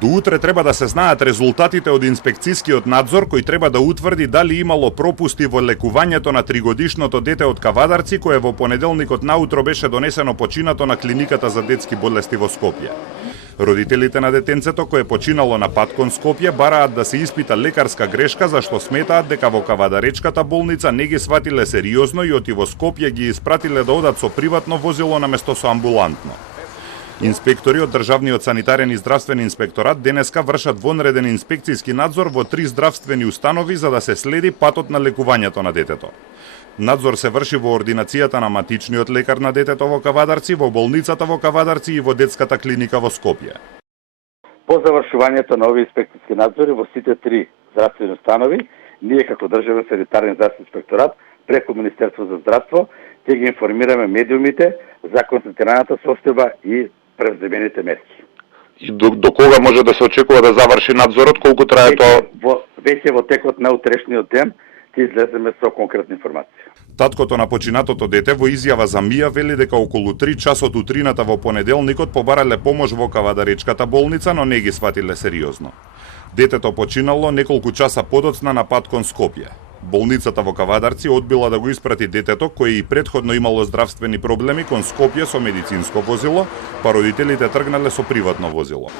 До утре треба да се знаат резултатите од инспекцискиот надзор кој треба да утврди дали имало пропусти во лекувањето на 3-годишното дете од Кавадарци кое во понеделникот наутро беше донесено починато на клиниката за детски болести во Скопје. Родителите на детенцето кое починало на пат кон Скопје бараат да се испита лекарска грешка зашто сметаат дека во Кавадаречката болница не ги сватиле сериозно и оти во Скопје ги испратиле да одат со приватно возило наместо со амбулантно. Инспектори од Државниот санитарен и здравствен инспекторат денеска вршат вонреден инспекцијски надзор во 3 здравствени установи за да се следи патот на лекувањето на детето. Надзор се врши во ординацијата на матичниот лекар на детето во Кавадарци, во болницата во Кавадарци и во детската клиника во Скопје. По завршувањето на овие инспекцијски надзори во сите 3 здравствени установи, ние како Државен санитарен здравствен инспекторат преку Министерство за здравство ќе ги информираме медиумите за констатираната состојба и преземените мерки. И до кога може да се очекува да заврши надзорот, колку трае тоа? Веќе во текот на утрешниот ден ќе излеземе со конкретна информација. Таткото на починатото дете во изјава за МИА вели дека околу 3 часот утрината во понеделникот побарале помош во Кавадаречката болница, но не ги сватиле сериозно. Детето починало неколку часа подоцна на пат кон Скопје. Болницата во Кавадарци одбила да го испрати детето, кое и претходно имало здравствени проблеми кон Скопје со медицинско возило, па родителите тргнале со приватно возило.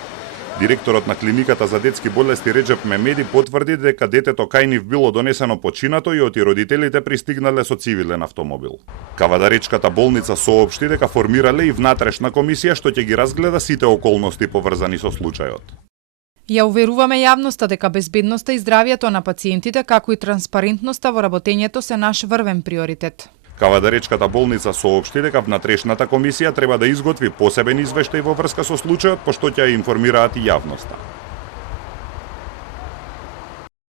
Директорот на клиниката за детски болести Реджеп Мемеди потврди дека детето кај нив било донесено починато и оти родителите пристигнале со цивилен автомобил. Кавадаречката болница соопшти дека формирале и внатрешна комисија што ќе ги разгледа сите околности поврзани со случајот. Ја уверуваме јавноста дека безбедноста и здравјето на пациентите, како и транспарентноста во работењето се наш врвен приоритет. Кавадаречката болница соопшти дека внатрешната комисија треба да изготви посебен извештај во врска со случајот, пошто ќе ја информираат и јавноста.